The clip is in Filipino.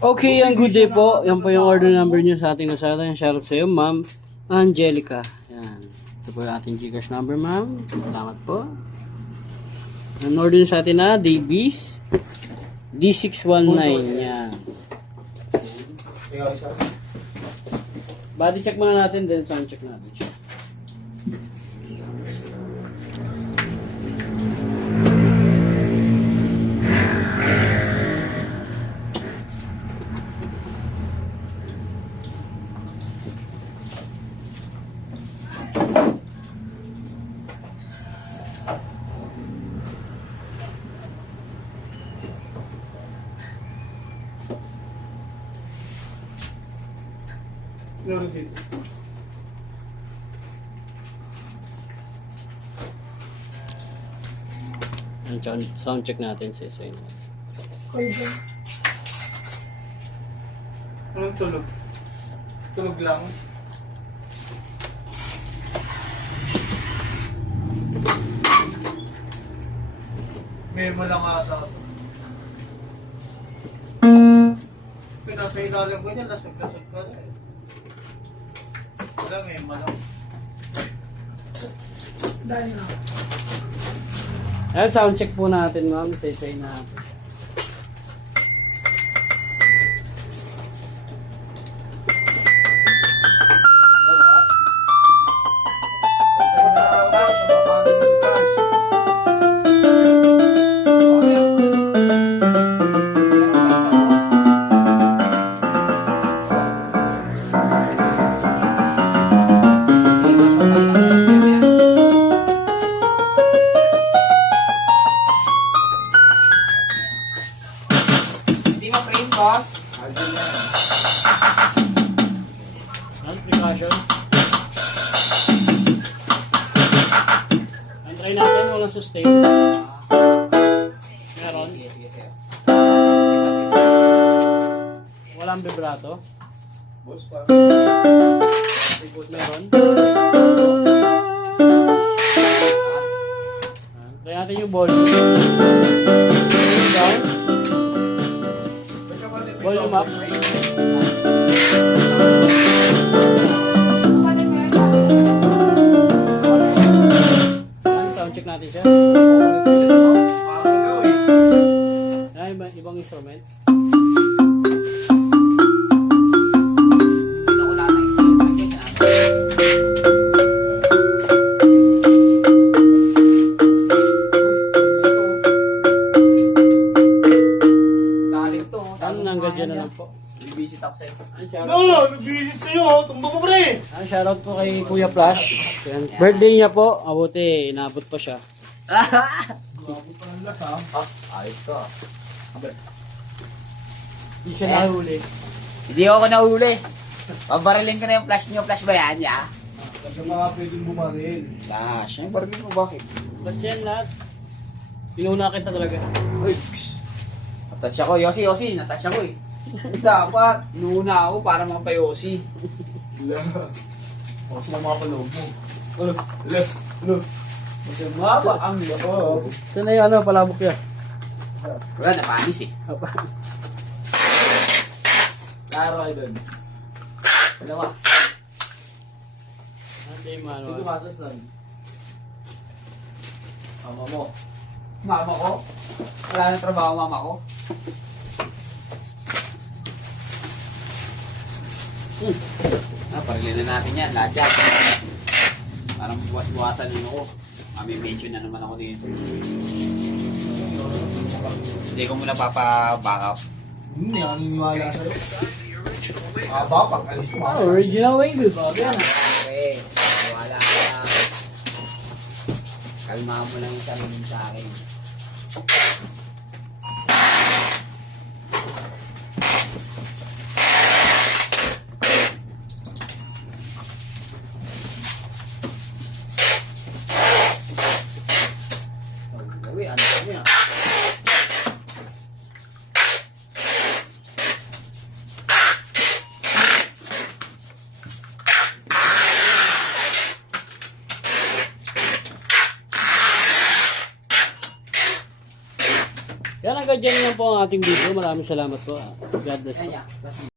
Okay, ang good day po. Yan po yung order number nyo sa ating Lazada. Shoutout sa iyo, Ma'am Angelica. Yan. Ito po yung ating Gcash number, ma'am. Salamat po. Ang order nyo sa atin na Davies D619. Yan. Body check muna natin, then sound check natin siya. Sound check natin sa isa yun. Anong tulog? Tulog lang. May lang ata. Pinasa ilalim ko niya, lasag-lasag ka na eh. Wala, may malang. Dahil na. Ayan, sound check po natin, ma'am. Say natin. Precaution. Ang try natin, walang sustain. Meron. Walang vibrato. Meron. Try natin yung volume. Down. Volume up. Sound check natin siya. Ibang instrument. Dito ko lang ng isang connection. Galing to. Ano nanggal dyan na lang po. Bibisit ako sa'yo. Nag-visit sa'yo. Tumba mo pre. Shoutout po kay Kuya Flash. Yan. Birthday niya po. Abuti, inaabot pa siya. Ayos to. Hindi siya nahuli. Hindi ako nahuli. Pabarilin ko na yung flash nyo. Flash ba yan, ya? Kasi mga pwedeng bumaril. Flash. Ang barilin mo bakit? Basta yan lahat. Pinuna kita talaga. Uy, natouch ako. Yossi. Natouch ako eh. Dapat. Nuna ako para makapayosi. Ako sa mga paloob mo. Masama pa ang loob. Saan na yung palabok yan? Wala, napanis eh. Laro kayo doon. Dalawa. Ano yung manual? Dito masos lang. Mama mo. Mama ko? Wala na trabaho mama ko. Parilin na natin yan. Lahat yan. Parang buwas-buwasan din ako. Mami-mention na naman ako dito. Hindi ko muna papa-back up. Hindi ako naniniwala sa'yo. Bapak, alis ko. Original way, good ba? Yan. Okay. Wala lang. Kalma mo lang yung sarili sa akin. Uy, ano mo yan? hanggang dyan lang po ang ating video. Maraming salamat po. God bless po. Kanya.